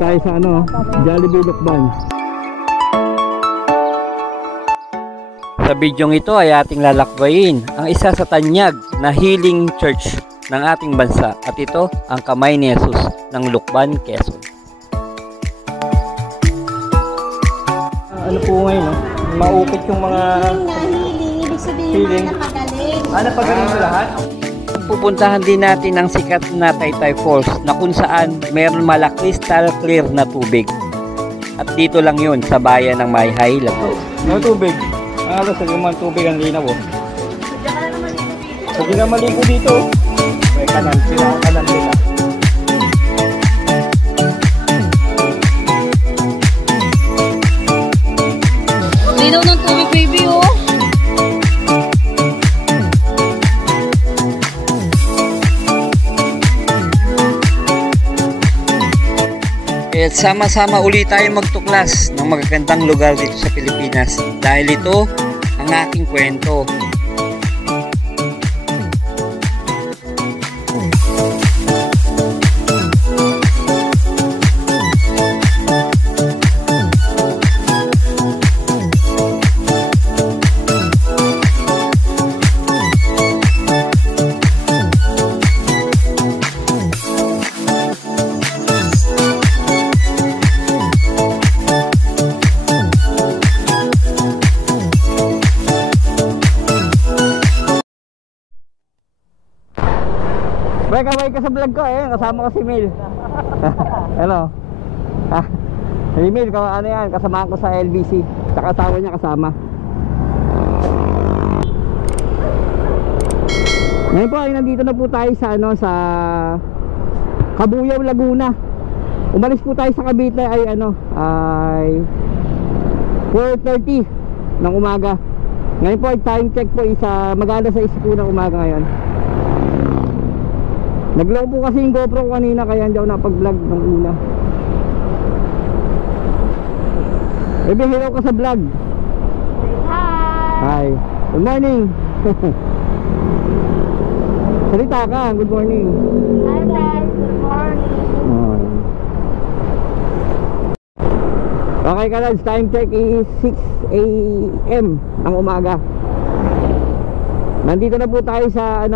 tayo sa ano, Jollibee Lukban. Sa bidyong ito ay ating lalakbayin ang isa sa tanyag na healing church ng ating bansa at ito ang Kamay ni Jesus ng Lukban, Quezon. Ano po ngayon, no? Maupit yung mga Ibig sabihin mga napagaling. Napagaling sa lahat? Pupuntahan din natin ang sikat na Taytay Falls na kung saan mayroon crystal clear na tubig. At dito lang yun sa bayan ng Mayhay, Lagos. Ano tubig? Sabi mo tubig ang linaw. Huwag na maligo dito. May kanan sila, kanan nila. Linaw ng tubig, baby, oh. At sama-sama ulit tayo magtuklas ng magagandang lugar dito sa Pilipinas dahil ito ang aking kwento. Kaway ka sa vlog ko kasama ko si Mil. Hello. Si Mil, ano yan, kasama ko sa LBC. Sa asawa niya kasama. Ngayon po ay nandito na po tayo sa sa Cabuyao, Laguna. Umalis po tayo sa Cavite ay ay 4:30 ng umaga. Ngayon po ay time check po isa mag-alas 6 po ng umaga ngayon. Naglow po kasi yung GoPro ko kanina kaya hindi ako napag-vlog ng una. Baby, hello ka sa vlog. Hi. Good morning. Salita ka, good morning. Hi guys, good morning. Okay ka lang, time check is 6 AM ng umaga. Nandito na po tayo sa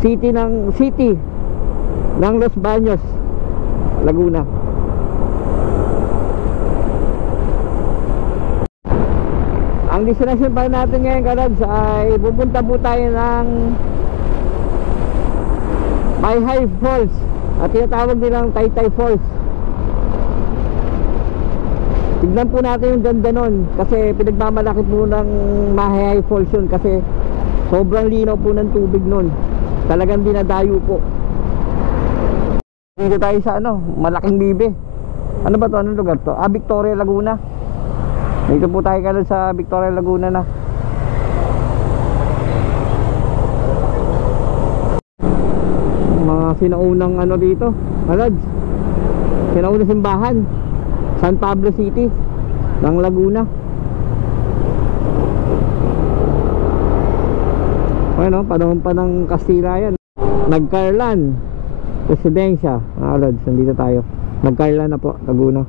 city ng Los Baños, Laguna. Ang destination pa natin ngayon, kalads, ay pupunta po tayo ng Mayhay Falls at tinatawag nilang Taytay Falls. Tignan po natin yung ganda nun kasi pinagmamalaki po ng Mayhay Falls yun kasi sobrang linaw po ng tubig nun, talagang dinadayo po. Dito tayo sa malaking bibe. Ano ba to? Anong lugar to? Victoria, Laguna. Dito po tayo karon sa Victoria, Laguna na. Mga sinaunang dito, Alads. Sinaunang simbahan, San Pablo City ng Laguna. Ano, panahon pa ng Kastila yan. Nagkarlan Residensya, Alads, nandito tayo. Nagkarlan na po, Laguna.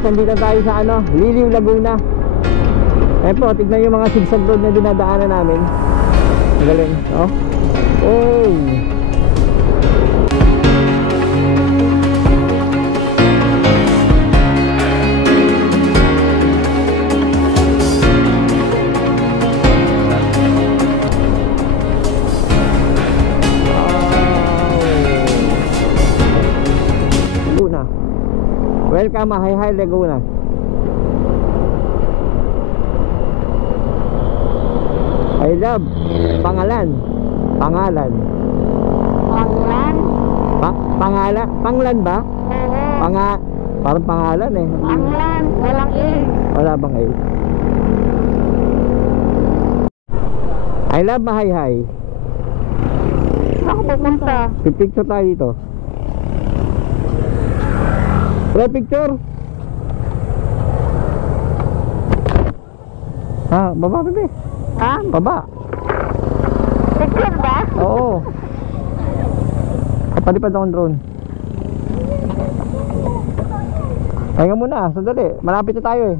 Nandito tayo sa Liliw, Laguna. Po, tignan yung mga sigsag road na dinadaanan namin. Ang galing, oh. Oh. Welcome Mayhay, Laguna. I love pangalan. Pangalan. Panglan ba? Parang pangalan eh. Panglan, walang A. Wala bang A? I love Mahayhay. Ako pupunta. Pipicture tayo dito. Pre, picture. Ha, baba bebe. Ha? Baba. Picture ba? Oo. Kapalipad akong drone. Pahinga muna, sandali. Malapit na tayo eh.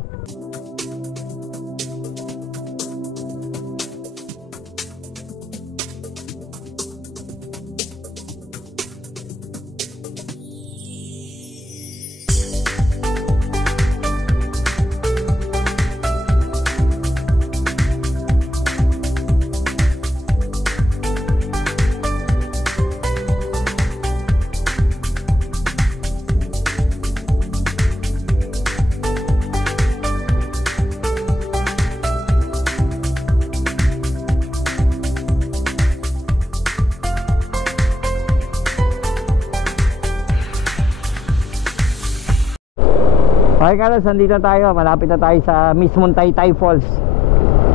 Okay Carlos, nandito tayo. Malapit na tayo sa mismong Taytay Falls.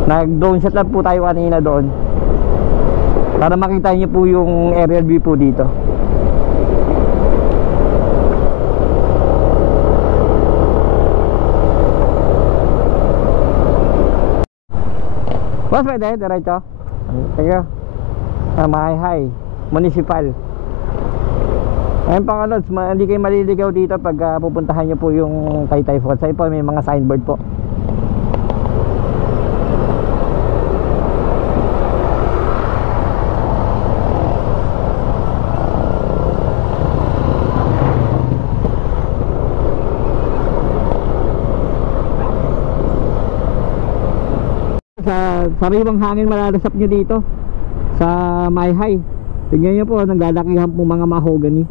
Nag-drone shot lang po tayo kanina doon para makita nyo po yung aerial view po dito. Boss, pwede? Diretso? Teka. Mahayhay Municipal. Ayun pa ka Lods, hindi kayo maliligaw dito pag pupuntahan nyo po yung Taytay Falls. Ayun po, may mga signboard po. Sa sariwang hangin malalasap nyo dito sa Mahayhay. Tingnan nyo po, naglalakihan po mga mahogany.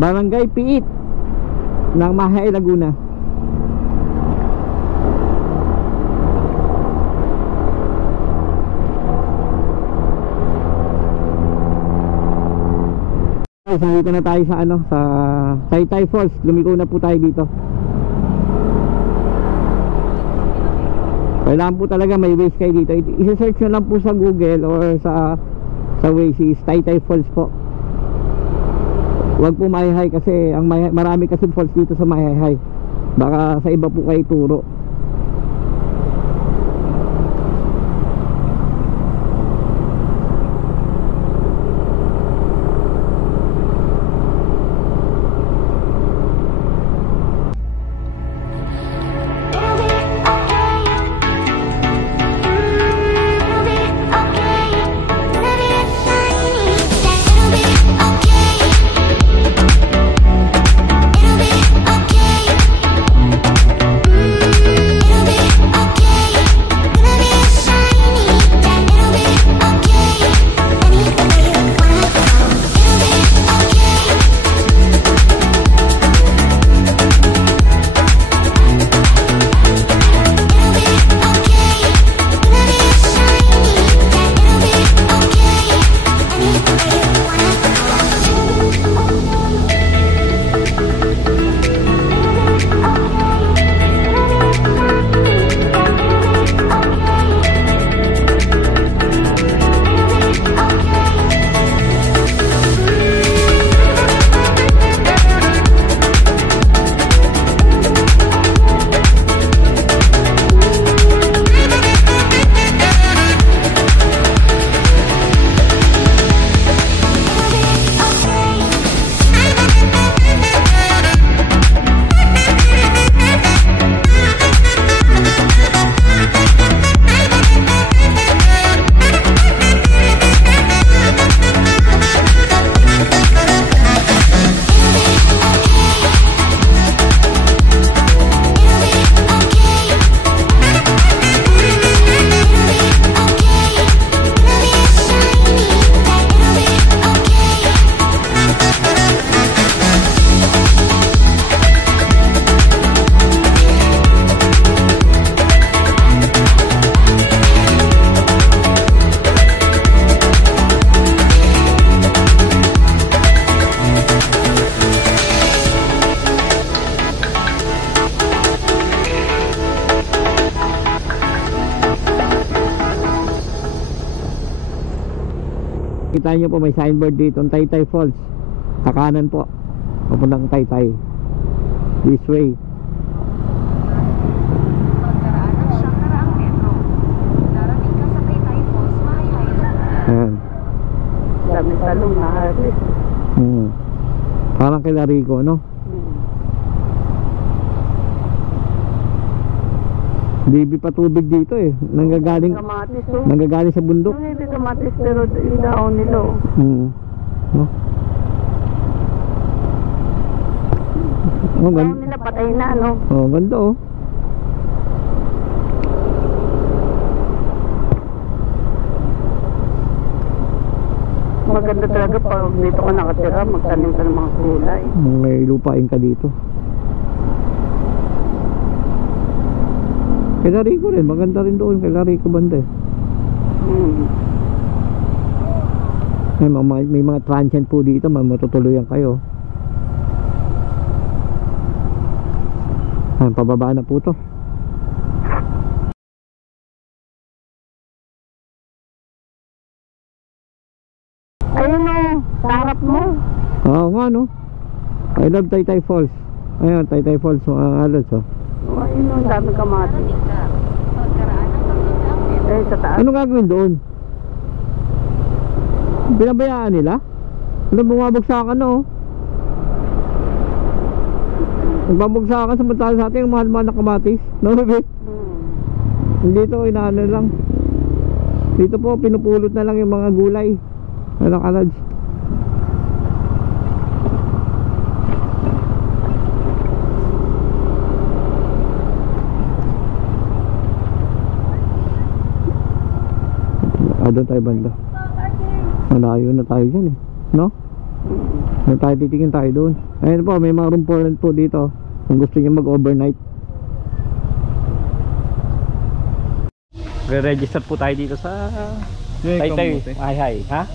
Barangay Piit ng Mahayhay, Laguna. Nandito na tayo sa sa Taytay Falls. Lumiko na po tayo dito. Kailangan po talaga may Waze kayo dito. I-search nyo lang po sa Google or sa Waze is Taytay Falls po. Huwag po Mahayhay kasi marami kasi falls dito sa Mahayhay. Baka sa iba po kayo turo. Makikita nyo po may signboard dito, Taytay Falls. Kakanan po, papuntang Taytay. This way. Pagkaraan ng Siakaraang Metro. Darating ka sa Taytay Falls, Mahihay. Ayan. Dami talong na harvest. Parang kay Larico, no? Bibi pa tubig dito eh. Nanggagaling Kamatis oh. nanggagaling sa bundok. Hindi kamatis pero yung dahon nila oh. No? Oh, Dahon nila patay na no. Oh, ganda oh. Maganda talaga pag dito ka nakatira, magtanim ka ng mga kulay. May lupain ka dito. Kay Larico rin, maganda rin doon kay Larico banda eh. May mga transient po dito, matutuluyan kayo. Pababa na po to. Ayun oh, sarap mo. Oo nga no. I love Taytay Falls. Ayun, Taytay Falls mga alos oh. Oh, ayun oh, dami kamatis. Pagkaraan ng 300 metro. Eh, sa taas. Ano gagawin doon? Binabayaan nila? Ano bumabagsakan no? Nagbabagsakan samantala sa atin yung mahal-mahal na kamatis. No, bebe? Dito, inaano lang. Dito po, pinupulot na lang yung mga gulay. Ano kalads? Doon tayo banda. Malayo na tayo dyan eh. No? Tayo titingin tayo doon. Ayun po, may mga room for rent po dito. Kung gusto niyo mag-overnight. Re-register po tayo dito sa Taytay. Hi. Ha?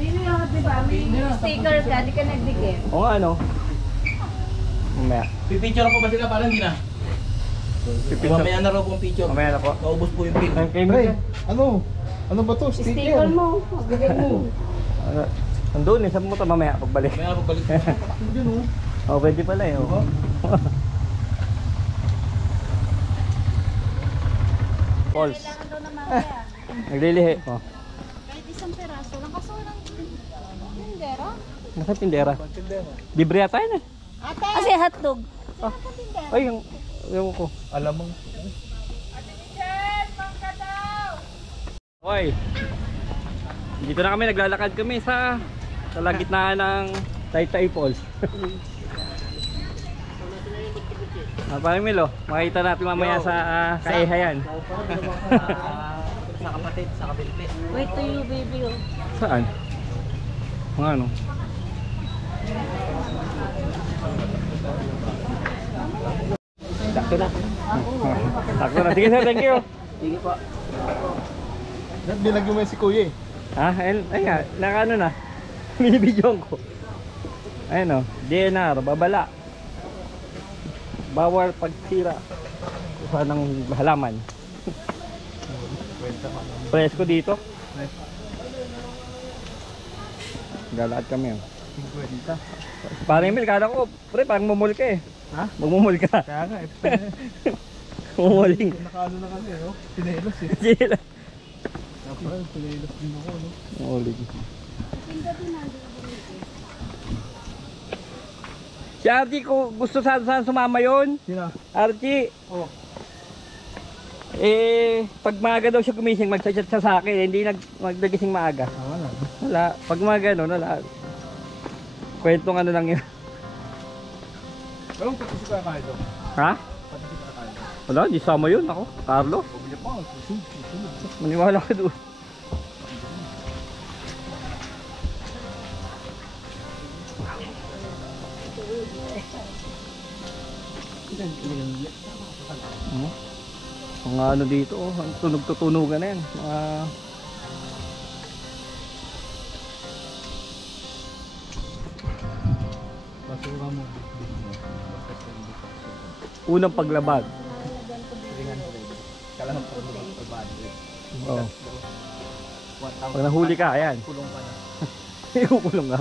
Dino yung diba, may sticker ka, di ka nagdikit. O nga ano? Mamaya. Pipicture po ba sila? Parang hindi na. Mamaya na raw pong picture. Mamaya na po. Naubos po yung pin. Hey, Ano? Ano ba to? Sticker mo. Bigay mo. Andun eh, saan mo ito mamaya pagbalik? Mamaya na pagbalik. Yun oh. Oh, pwede pala eh. Oh. Falls. Kailangan daw na mamaya. Naglilihi. Oh. Kahit isang peraso lang. Kaso walang tindera. Nasa tindera. Bibriya tayo na. Kasi hotdog. Ay, yung ko. Alam mo. Hoy. Dito na kami, naglalakad kami sa kalagitnaan ng Taytay Falls. Parang Milo, makita natin mamaya sa Kaihayan. Sa kapatid, sa kabilpi. Wait to you, baby. Oh. Saan? Mga ano? Sakto na. Sakto na. Sige sir, thank you. Sige po. Binagyo mo si Kuya eh. Ha? Ay nga, naka ano na. Minibidyoan ko. Ayun o, DNR, babala. Bawal pagsira sa ng halaman. Presko dito. Galakad kami oh. Parang Emil, kala ko, pre, parang mumul ka eh. Ha? Magmumul ka. Kaya nga eh. Mumuling. Nakaano na kami oh. Pinelos eh. Sila. Dapat pinelos din ako no. Mumuling. Si Archie ko gusto saan sumama yun. Sino? Archie. Oh. Pag maaga daw siya gumising, mag-chat siya sa akin. Hindi magdagising maaga. Wala. Wala. Pag mga gano'n, wala. Kwentong ano lang yun. Pero pati si Kuya Carlo. Ha? Pati si Kuya Carlo. Wala, di sama yun ako. Carlo. Bumili pa ako. Susunod. Maniwala ka doon. Mga ano dito, oh, ang tunog-tutunugan na yan. Mga Basura mo. unang paglabag. Kailangan po trabaho. Oh. Pag nahuli ka, ayan. Kulong ka na. Ikukulong ka.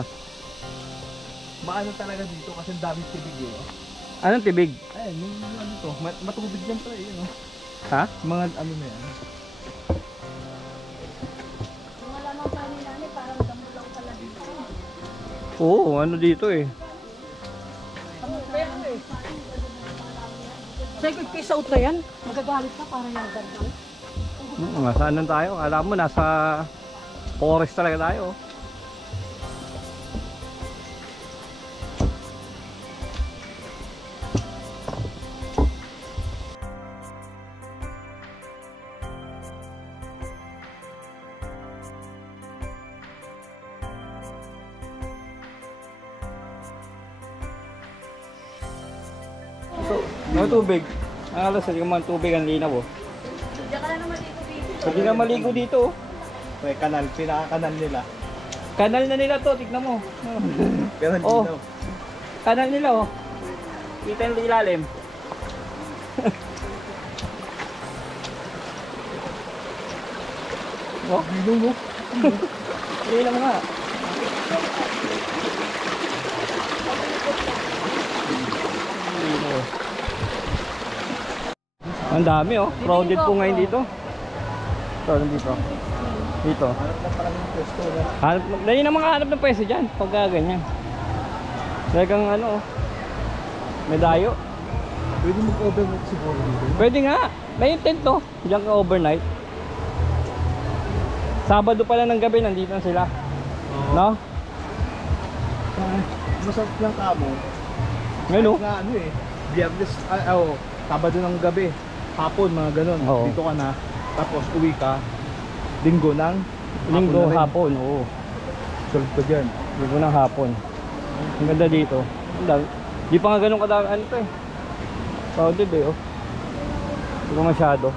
Maano talaga dito kasi ang daming tibig yun. Anong tibig? Ayan, yung ano to, matubig yan pala yun. Oh. Ha? Mga ano na yan. Oo, ano dito eh. Second case out na yan. Magagalit ka para yung ganda. Saan lang tayo? Alam mo, nasa forest talaga tayo. No tubig. Ang alas, hindi ka man tubig, ang linaw oh. Diyan ka na naman dito dito. Pwede ka maligo dito oh. May kanal, pinaka-kanal nila. Kanal na nila to, tignan mo. Ganun Oh. dito. Kanal nila oh. Kita yung ilalim. Oh, bilong mo. Linaw nga. Linaw. Ang dami oh. Crowded po ngayon dito. Ito, dito. Dito. Hanap, dahil na mga hanap ng pwesto dyan. Pagka ganyan. Talagang ano oh. Medayo. Pwede mag-overnight siguro dito. Pwede nga. May tent to. Diyan ka overnight. Sabado pala ng gabi nandito na sila. No? Masarap lang kamo. Ngayon oh. Na ano eh. Biyernes, Sabado ng gabi. Hapon, mga ganun. Oo. Dito ka na. Tapos uwi ka. Linggo ng Linggo na rin. hapon. Oo. Solve ko dyan. Linggo ng hapon. Ang ganda dito. Ang dami. Di pa nga ganun kadami. Ano to eh. Crowded eh oh. Hindi ko masyado.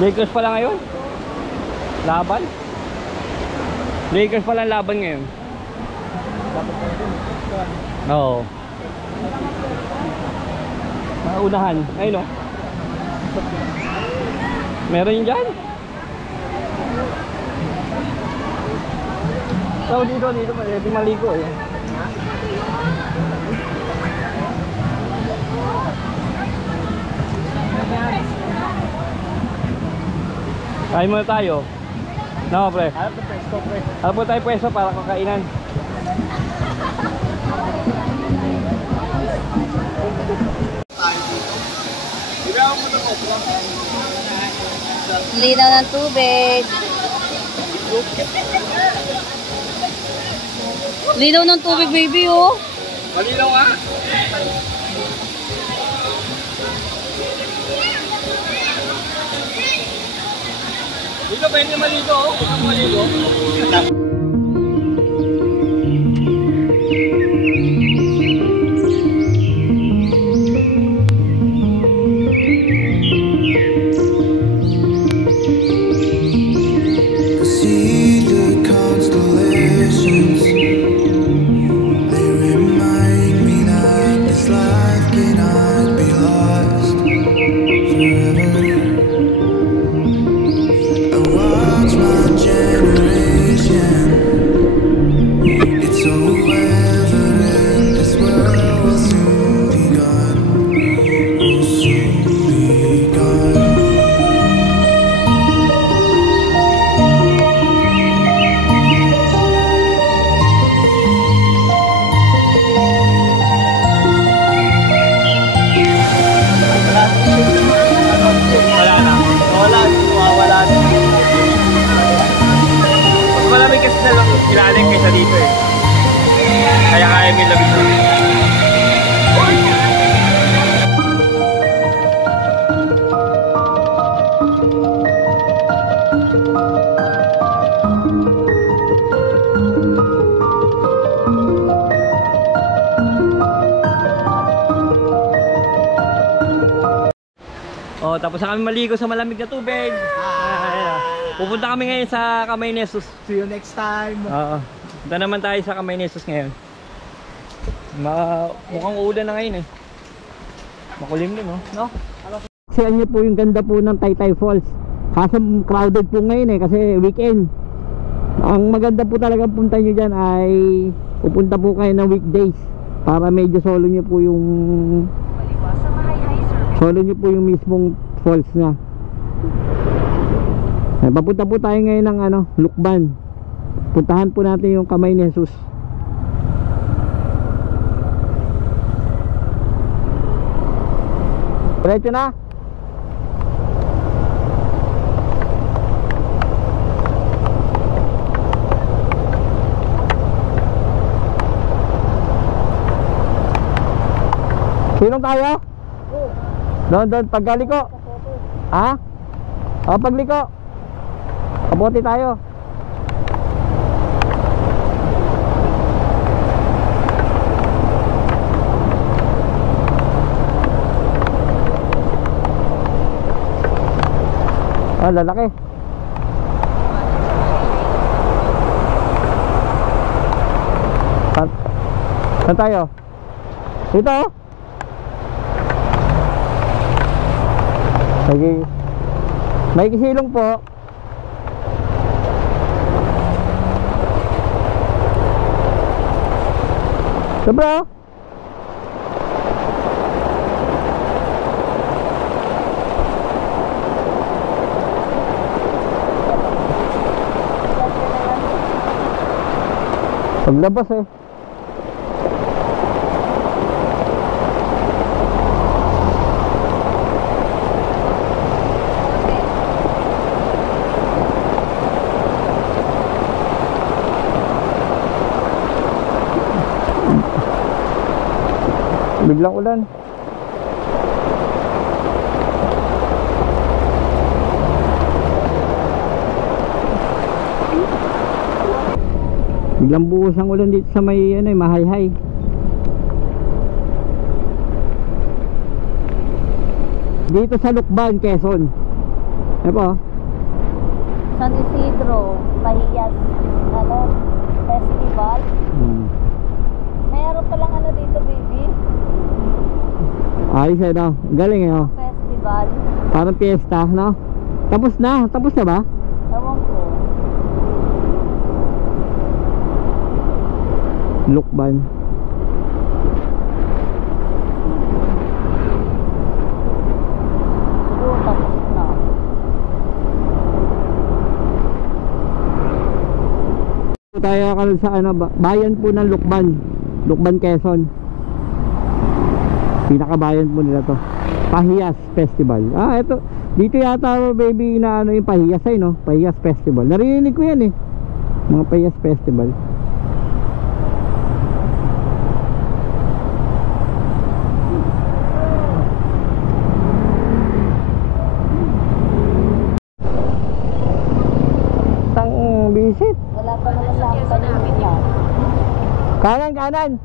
Lakers pala ngayon? Laban? Lakers pala ang laban ngayon. Oo. Unahan. Ayun o. Meron yun dyan. So dito pwede maligo eh. Kain muna tayo. No, pre. Hanap na pesto, pre. Hanap po tayo pwesto para kakainan. Linaw ng tubig. Linaw ng tubig, baby, oh. Malinaw nga. Dito pwede maligo oh. Gusto mo maligo? See the constellations. They remind me that this life cannot be lost forever. I watch my generation. It's so evident this world will soon be gone. Will soon be gone. Wala na. Wala na. Mas malamig kasi sa ilalim kaysa dito eh. Kaya kaya may labis na. Oh, tapos na kami maligo sa malamig na tubig. Pupunta kami ngayon sa Kamay Nesus. See you next time. Oo. Punta naman tayo sa Kamay ni Jesus ngayon. Mukhang uulan na ngayon eh. Makulimlim oh. No? Kasi niyo po yung ganda po ng Taytay Falls. Kaso crowded po ngayon eh kasi weekend. Ang maganda po talaga punta nyo dyan ay pupunta po kayo ng weekdays para medyo solo nyo po yung Baliba sa Mahayhay Service. solo nyo po yung mismong falls na. Papunta po tayo ngayon ng Lukban. Puntahan po natin yung Kamay ni Jesus. Diretso na. Sinong tayo? Doon, pagliko. Ha? O, pagliko. Kabote tayo. Ah, lalaki. Saan tayo? Dito. Sige. May kisilong po. Sobra. Paglabas eh. Biglang ulan. Biglang buhos ang ulan dito sa may Mahayhay. Dito sa Lukban, Quezon. Ano po? San Isidro, Pahiyas, festival. Mayroon palang dito, baby. Ayos eh, no? Galing eh, oh. Festival. Parang piyesta, no? Tapos na ba? Ewan ko. Lukban. Siguro tapos na. Tayo sa bayan po ng Lukban. Lukban, Quezon. Pinakabayan po nila to. Pahiyas Festival. Ah, ito. Dito yata, baby, na yung Pahiyas ay, no? Pahiyas Festival. Narinig ko yan eh. Mga Pahiyas Festival. Tang visit. Wala pa naman sa kanina. Kanan.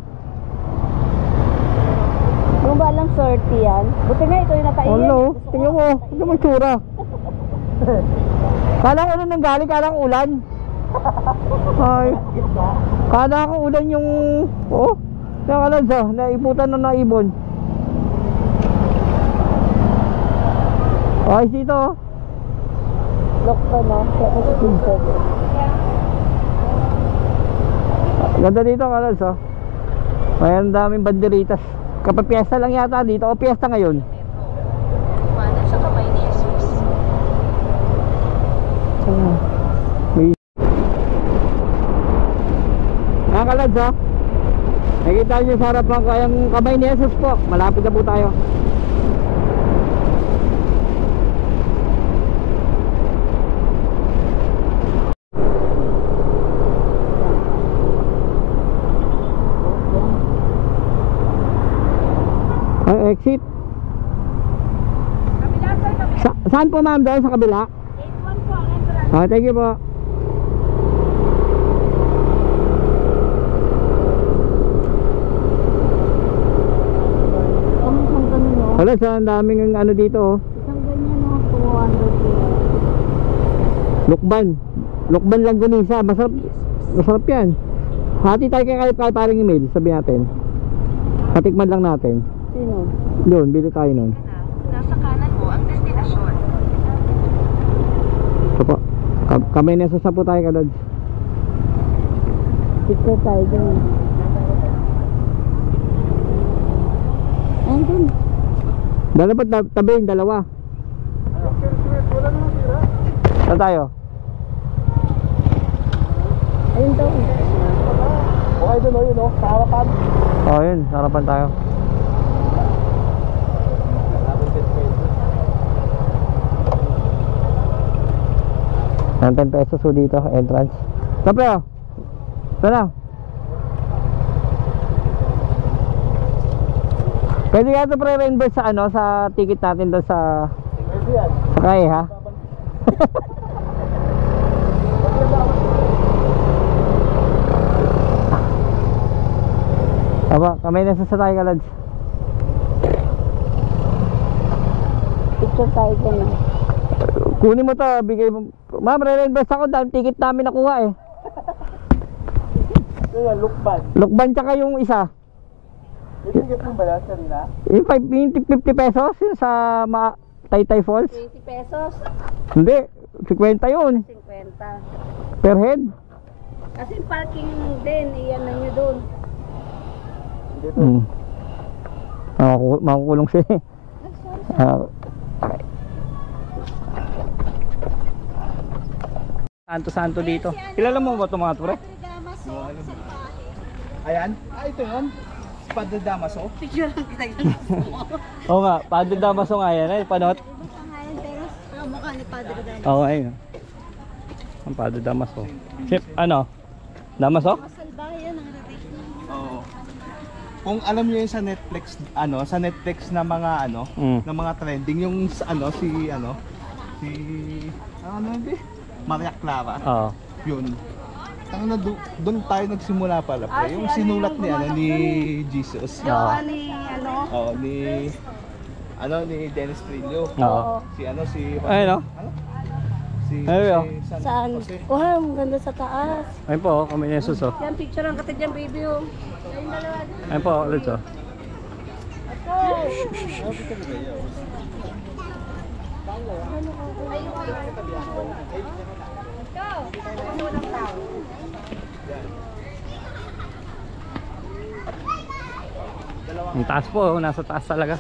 Kung ba alam 30 yan? Buti nga ito yung nakaiyan. Hello, tingnan mo. Tingnan mo tsura. Kala ko nang galing, kala ko ulan. Ay. Kala ko ulan yung nakalan sa naiputan na naibon. Ay, dito. Look pa no? Ganda dito, kalan sa. Mayroon daming banderitas. Kapag piyesta lang yata dito o piyesta ngayon. Mana sa Kamay ni Jesus. Mga kalads ha, nakikita nyo sa harap ng kayang Kamay ni Jesus po. Malapit na po tayo. Exit. Saan po ma'am? Doon sa kabila? 81 po ang entrance. Thank you po. Isang ganun no? Wala, sa daming dito Isang ganyan no? 200 Lukban. Lukban Langgunisa. Masarap yan. Hati tayo kay paring email, sabi natin. Patikman lang natin. Sino? Doon, bili tayo nun. Nasa kanan mo ang destinasyon. So po, kamay na sa po tayo kalods. Picture tayo dun. Ayun dun. Dapat tabi yung dalawa. Saan tayo? Ayun daw. Okay doon o, yun o, sa harapan. Oh, yun, harapan tayo. Ang 10 pesos so dito, entrance. Tapos oh. Sana. Pwede ka ito pre-reimburse sa ano, sa ticket natin doon sa... Pwede yan. Sa kaya ha? Aba, kamay na sa tayo kalads. Picture tayo dun. Kunin mo to, bigay mo. Ma'am, re-reimburse ako dahil ticket namin nakuha eh. Ito yan, lukban. Lukban tsaka yung isa. Itiget mo ba yan, Karina? Yung 50 pesos yung sa Taytay Falls. 20 pesos. Hindi, 50 yun. 50. Per head. Kasi parking din, iyan na nyo dun. Hmm. Makukulong siya eh. Santo-santo dito. Kilala mo ba itong mga pre? Ayan? Ah, ito yun. Padre Damaso. Picture lang kita yun. Oo nga, Padre Damaso nga yan eh, panot. Pangalan pero mukha ni Padre Damaso. Oo, ayun. Ang Padre Damaso. Chip, ano? Damaso? Masalbahe yan ang rate. Oo. Kung alam niyo yun sa Netflix, sa Netflix na mga na mga trending yung si Maria Clara. Oo. Yun. Doon tayo nagsimula pala po. Yung sinulat ni Jesus. Oo. Ni Dennis Trillo. Oo. Si Ayun o. Ayun. Saan? Wow, ang ganda sa taas. Ayun po, kami ni Jesus oh. Yan, picture ang katid yan, baby. Oh. Ayun, dalawa. Ayun po, ulit oh. Ang taas po, nasa taas talaga.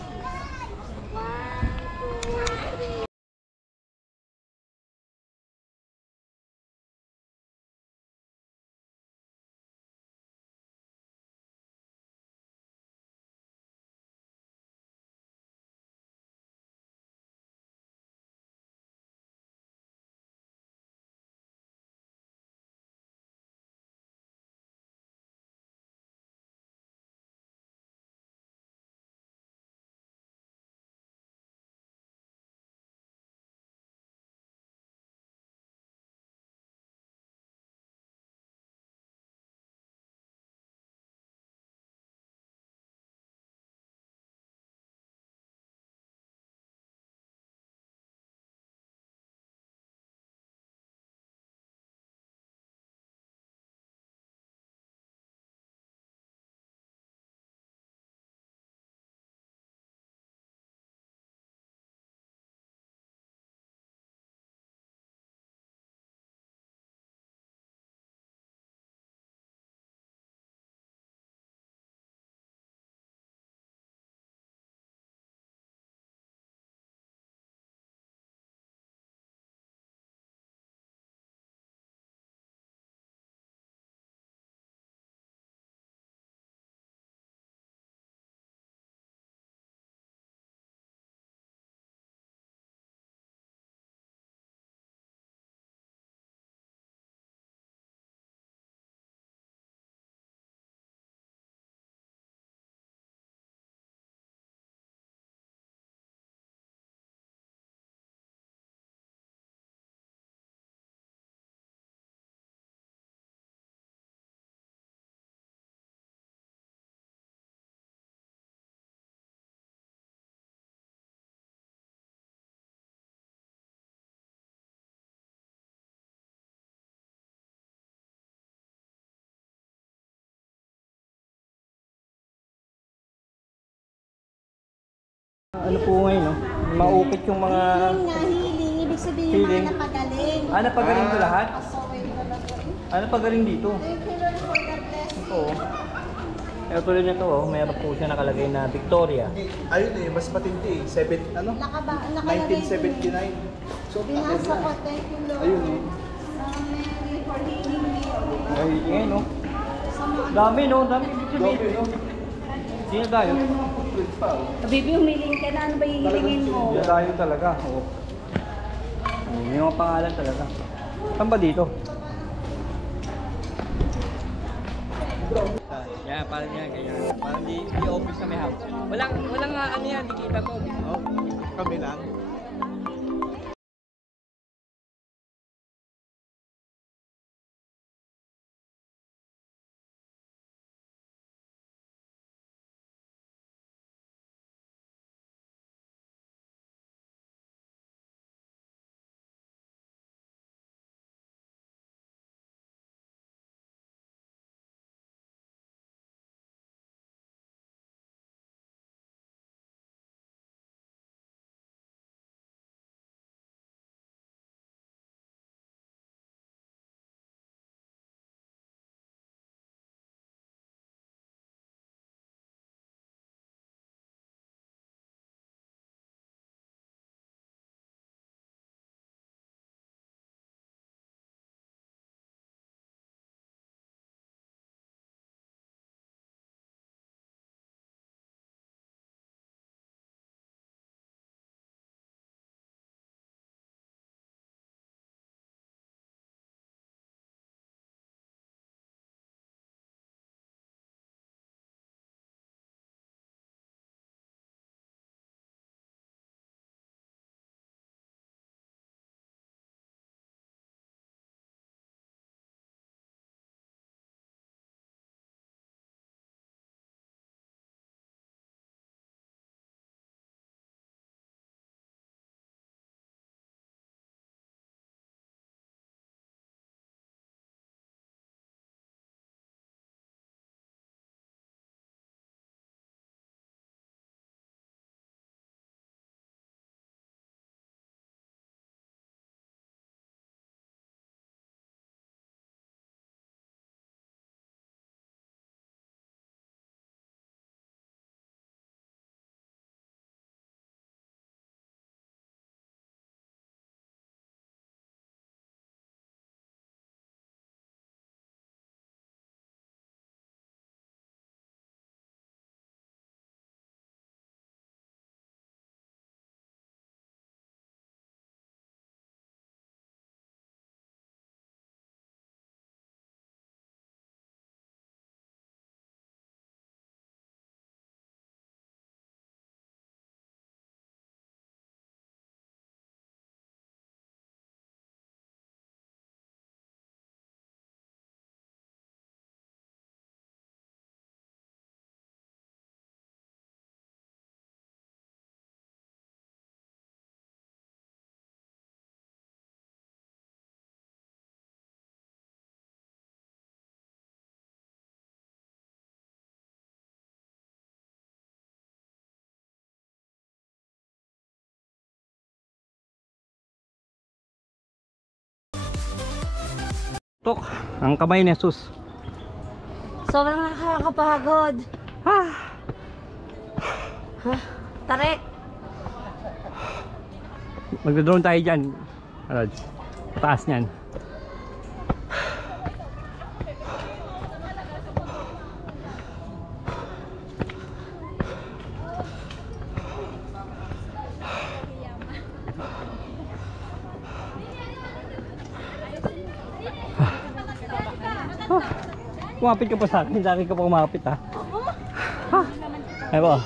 Ano po ngayon, no? Maupit yung mga... Healing nga, healing. Ibig sabihin yung Healing. mga napagaling. Napagaling ko lahat? Pasaway talaga eh. Napagaling dito? Thank you Lord for the blessing. Ito, oh. Ito tulad nito, oh. Meron po siya nakalagay na Victoria. Ayun eh, mas matindi eh. 1979. So, Binasa ko, thank you Lord. ayun eh. Mary for healing me. Ay, ngayon, no? Sa mga Dami, no? Dami ibig sabihin, no? Sino tayo? Baby, humiling ka na. Ano ba hihilingin mo? Sino tayo talaga, oo. May mga pangalan talaga. Saan ba dito? Yan, parang yan, ganyan. Parang di office na may house. Walang ano yan, di kita to. Oh, kami lang. Tok, ang kamay ni Jesus. Sobrang nakakapagod. Ha? Tarek. Magdodrone tayo dyan. Raj, taas niyan. Kumapit ka pa sa akin, dami ka pa kumapit ha. Ha? Ay ba?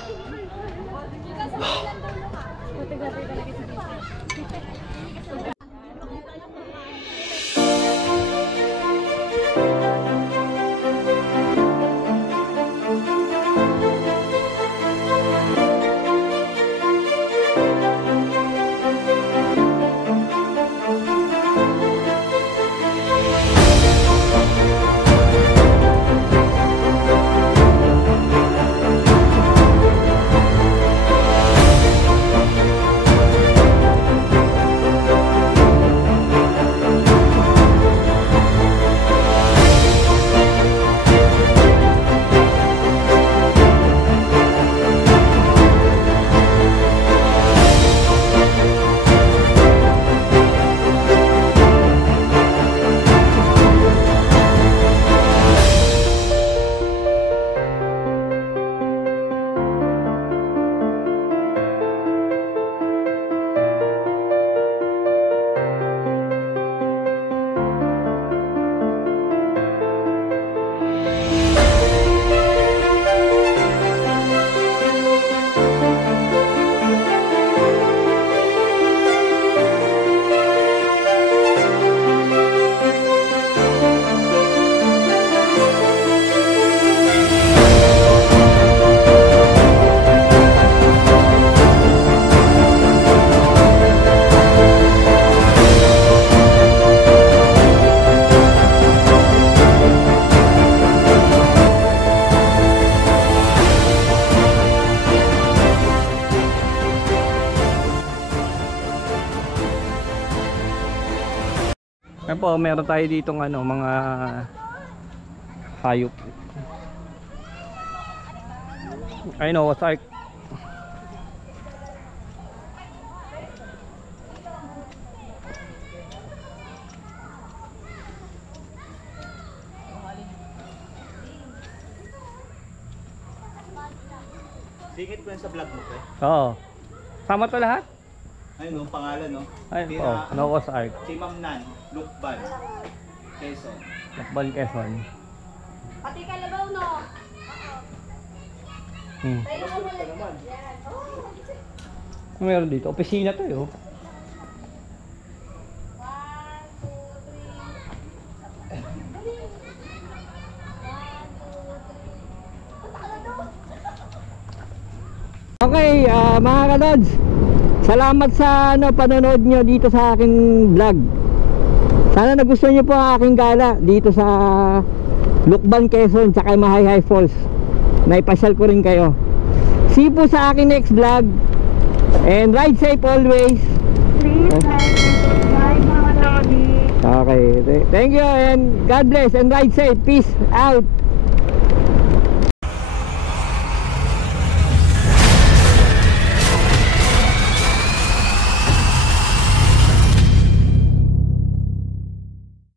Ayan po, meron tayo ditong ano, mga hayop. I know, Ozark. Singit ko yan sa vlog mo, pre. Oo. Sama to lahat? Ayun, no, pangalan, no? Ay, Kaya, oh, no Ozark. Si Ma'am Nan, Lukban, Quezon. Lakban, Quezon. Pati kalabaw, no? Tayo ko naman. Ano meron dito? Opisina to eh, oh. Okay, mga kalods, salamat sa panonood nyo dito sa aking vlog. Sana nagustuhan nyo po ang aking gala dito sa Lukban, Quezon, tsaka Mahayhay Falls. Naipasyal ko rin kayo. See you po sa aking next vlog. And ride safe always. Please like and subscribe mga Lodi. Okay, thank you and God bless and ride safe. Peace out.